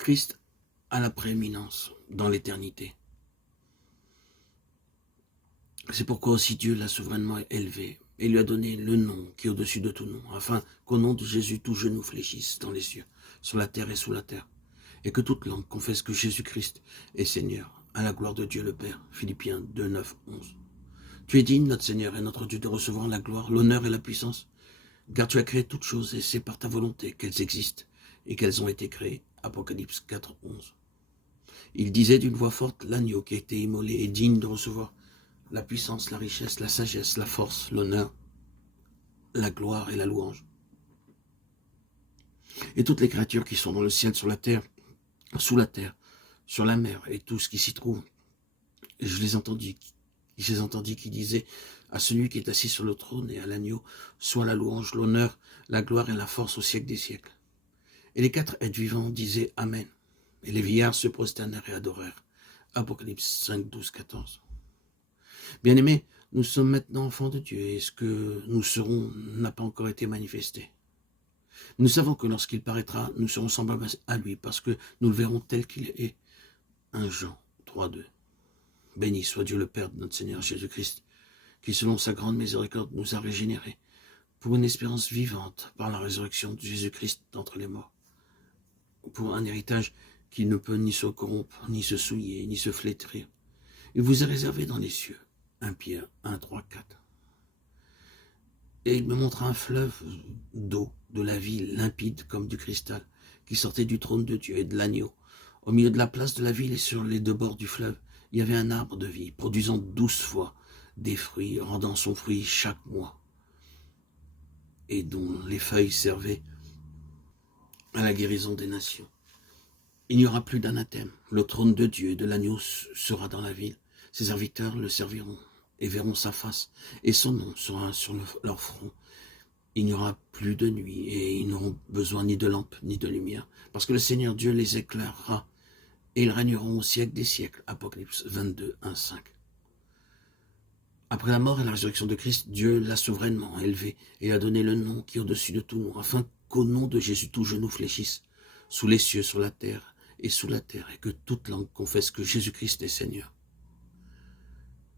Christ a la prééminence dans l'éternité. C'est pourquoi aussi Dieu l'a souverainement élevé et lui a donné le nom qui est au-dessus de tout nom, afin qu'au nom de Jésus, tout genou fléchisse dans les cieux, sur la terre et sous la terre, et que toute langue confesse que Jésus-Christ est Seigneur, à la gloire de Dieu le Père. Philippiens 2, 9, 11. Tu es digne, notre Seigneur et notre Dieu, de recevoir la gloire, l'honneur et la puissance, car tu as créé toutes choses et c'est par ta volonté qu'elles existent et qu'elles ont été créées. Apocalypse 4, 11. Il disait d'une voix forte, l'agneau qui a été immolé est digne de recevoir la puissance, la richesse, la sagesse, la force, l'honneur, la gloire et la louange. Et toutes les créatures qui sont dans le ciel, sur la terre, sous la terre, sur la mer et tout ce qui s'y trouve. Et je les entendis qui disaient à celui qui est assis sur le trône et à l'agneau, soit la louange, l'honneur, la gloire et la force au siècle des siècles. Et les 4 êtres vivants disaient Amen. Et les vieillards se prosternèrent et adorèrent. Apocalypse 5, 12, 14. Bien-aimés, nous sommes maintenant enfants de Dieu et ce que nous serons n'a pas encore été manifesté. Nous savons que lorsqu'il paraîtra, nous serons semblables à lui parce que nous le verrons tel qu'il est. 1 Jean 3, 2. Béni soit Dieu le Père de notre Seigneur Jésus-Christ, qui selon sa grande miséricorde nous a régénérés pour une espérance vivante par la résurrection de Jésus-Christ d'entre les morts, pour un héritage qui ne peut ni se corrompre, ni se souiller, ni se flétrir. Il vous est réservé dans les cieux. 1 Pierre 1, 3, 4. Et il me montra un fleuve d'eau de la vie limpide comme du cristal, qui sortait du trône de Dieu et de l'agneau. Au milieu de la place de la ville et sur les 2 bords du fleuve, il y avait un arbre de vie, produisant 12 fois des fruits, rendant son fruit chaque mois, et dont les feuilles servaient à la guérison des nations. Il n'y aura plus d'anathème. Le trône de Dieu et de l'agneau sera dans la ville. Ses serviteurs le serviront et verront sa face, et son nom sera sur leur front. Il n'y aura plus de nuit, et ils n'auront besoin ni de lampe, ni de lumière, parce que le Seigneur Dieu les éclairera, et ils régneront au siècle des siècles. Apocalypse 22, 1, 5. Après la mort et la résurrection de Christ, Dieu l'a souverainement élevé, et a donné le nom qui est au-dessus de tout nom, afin qu'au nom de Jésus, tout genou fléchisse, sous les cieux, sur la terre, et sous la terre, et que toute langue confesse que Jésus-Christ est Seigneur.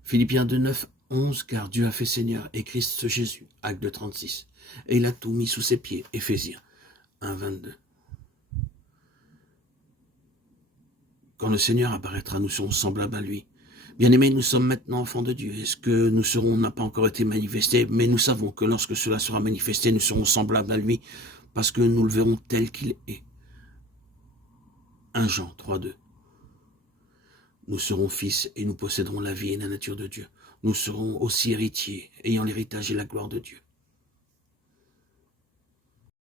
Philippiens 2, 9, 11, car Dieu a fait Seigneur et Christ ce Jésus, acte 36, et il a tout mis sous ses pieds, Éphésiens 1, 22. Quand le Seigneur apparaîtra, nous serons semblables à lui. Bien-aimés, nous sommes maintenant enfants de Dieu, et ce que nous serons n'a pas encore été manifesté, mais nous savons que lorsque cela sera manifesté, nous serons semblables à lui, parce que nous le verrons tel qu'il est. 1 Jean 3, 2. Nous serons fils et nous posséderons la vie et la nature de Dieu. Nous serons aussi héritiers, ayant l'héritage et la gloire de Dieu.